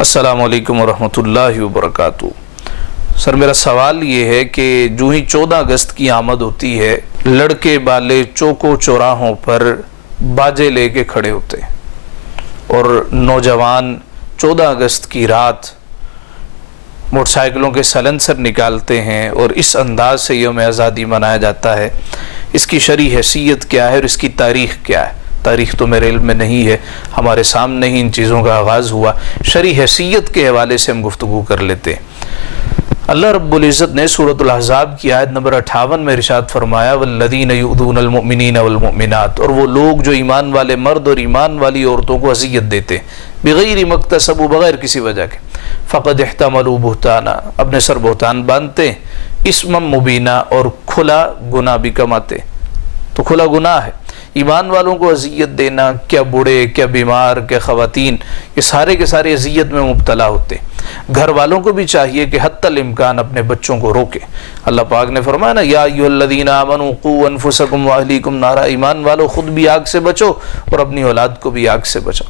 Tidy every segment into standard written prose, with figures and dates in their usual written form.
السلام علیکم ورحمۃ اللہ وبرکاتہ۔ سر میرا سوال یہ ہے کہ جو ہی 14 اگست کی آمد ہوتی ہے، لڑکے بالے چوکوں چوراہوں پر باجے لے کے کھڑے ہوتے ہیں اور نوجوان 14 اگست کی رات موٹر سائیکلوں کے سلنسر نکالتے ہیں اور اس انداز سے یوم آزادی منایا جاتا ہے۔ اس کی شرعی حیثیت کیا ہے اور اس کی تاریخ کیا ہے؟ تاریخ تو میرے علم میں نہیں ہے، ہمارے سامنے ہی ان چیزوں کا آغاز ہوا۔ شرعی حیثیت کے حوالے سے ہم گفتگو کر لیتے ہیں۔ اللہ رب العزت نے سورۃ الاحزاب کی آیت نمبر 58 میں ارشاد فرمایا والذین یؤذون المؤمنین والمؤمنات، اور وہ لوگ جو ایمان والے مرد اور ایمان والی عورتوں کو اذیت دیتے بغیر مکتسبوا، بغیر کسی وجہ کے، فقد احتملوا بہتانا، اپنے سر بہتان باندھتے ہیں، اسما مبینا، اور کھلا گناہ بھی کماتے۔ تو کھلا گناہ ہے ایمان والوں کو اذیت دینا، کیا بوڑھے، کیا بیمار، کیا خواتین، یہ سارے کے سارے اذیت میں مبتلا ہوتے۔ گھر والوں کو بھی چاہیے کہ حتی الامکان اپنے بچوں کو روکے۔ اللہ پاک نے فرمایا نا، یا ایھا الذین آمنوا قوا انفسکم واہلیکم نارا، ایمان والو خود بھی آگ سے بچو اور اپنی اولاد کو بھی آگ سے بچو۔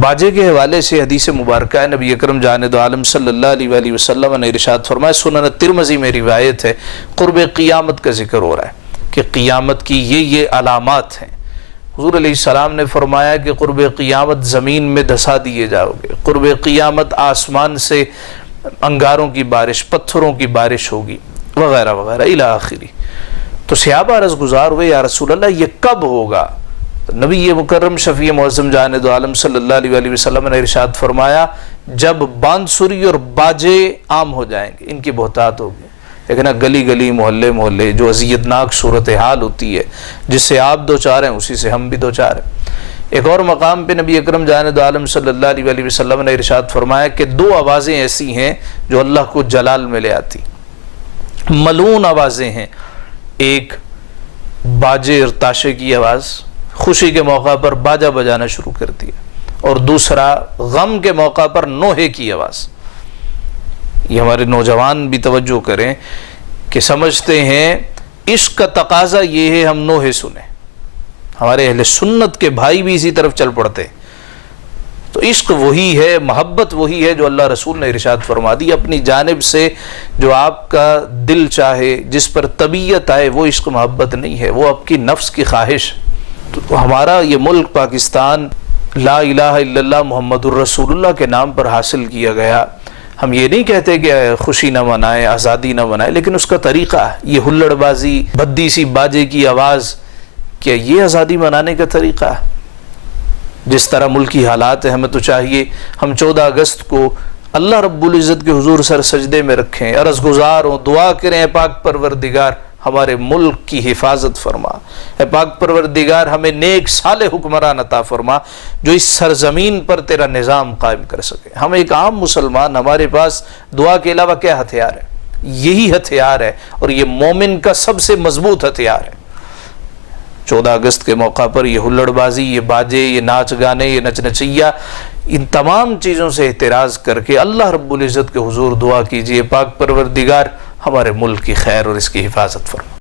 باجے کے حوالے سے حدیث مبارکہ ہے، نبی اکرم جاندو عالم صلی اللہ علیہ وآلہ وسلم نے ارشاد فرمایا، سنن ترمذی میں روایت ہے، قرب قیامت کا ذکر ہو رہا ہے کہ قیامت کی یہ علامات ہیں۔ حضور علیہ السلام نے فرمایا کہ قرب قیامت زمین میں دھسا دیے جاؤ گے، قرب قیامت آسمان سے انگاروں کی بارش، پتھروں کی بارش ہوگی، وغیرہ وغیرہ الی آخری۔ تو صحابہ عرض گزار ہوئے، یا رسول اللہ یہ کب ہوگا؟ نبی مکرم شفیع معظم جاندو عالم صلی اللہ علیہ وآلہ وسلم نے ارشاد فرمایا، جب بانسری اور باجے عام ہو جائیں گے، ان کی بہتات ہوگی۔ لیکن گلی گلی، محلے محلے جو اذیتناک صورتحال ہوتی ہے، جس سے آپ دو چار ہیں اسی سے ہم بھی دو چار ہیں۔ ایک اور مقام پہ نبی اکرم جاندو عالم صلی اللہ علیہ وآلہ وسلم نے ارشاد فرمایا کہ دو آوازیں ایسی ہیں جو اللہ کو جلال میں لے آتی، ملعون آوازیں ہیں۔ ایک باجے اور تاشے کی آواز، خوشی کے موقع پر باجا بجانا شروع کر دیا، اور دوسرا غم کے موقع پر نوحے کی آواز۔ یہ ہمارے نوجوان بھی توجہ کریں کہ سمجھتے ہیں عشق کا تقاضا یہ ہے ہم نوحے سنیں، ہمارے اہل سنت کے بھائی بھی اسی طرف چل پڑتے۔ تو عشق وہی ہے، محبت وہی ہے جو اللہ رسول نے ارشاد فرما دی، اپنی جانب سے جو آپ کا دل چاہے، جس پر طبیعت آئے، وہ عشق محبت نہیں ہے، وہ آپ کی نفس کی خواہش۔ تو ہمارا یہ ملک پاکستان لا الہ الا اللہ محمد الرسول اللہ کے نام پر حاصل کیا گیا۔ ہم یہ نہیں کہتے کہ خوشی نہ منائے، آزادی نہ منائے، لیکن اس کا طریقہ، یہ ہلڑ بازی، بھدی سی باجے کی آواز، کیا یہ آزادی منانے کا طریقہ ہے؟ جس طرح ملکی حالات ہیں، ہمیں تو چاہیے ہم 14 اگست کو اللہ رب العزت کے حضور سر سجدے میں رکھیں، عرض گزار ہوں، دعا کریں، اے پاک پروردگار ہمارے ملک کی حفاظت فرما، اے پاک پروردگار ہمیں نیک صالح حکمران عطا فرما جو اس سرزمین پر تیرا نظام قائم کر سکے۔ ہم ایک عام مسلمان، ہمارے پاس دعا کے علاوہ کیا ہتھیار ہے؟ یہی ہتھیار ہے، اور یہ مومن کا سب سے مضبوط ہتھیار ہے۔ 14 اگست کے موقع پر یہ ہلڑ بازی، یہ باجے، یہ ناچ گانے، یہ نچ نچیا، ان تمام چیزوں سے احتراز کر کے اللہ رب العزت کے حضور دعا کیجئے، پاک پروردگار ہمارے ملک کی خیر اور اس کی حفاظت فرما۔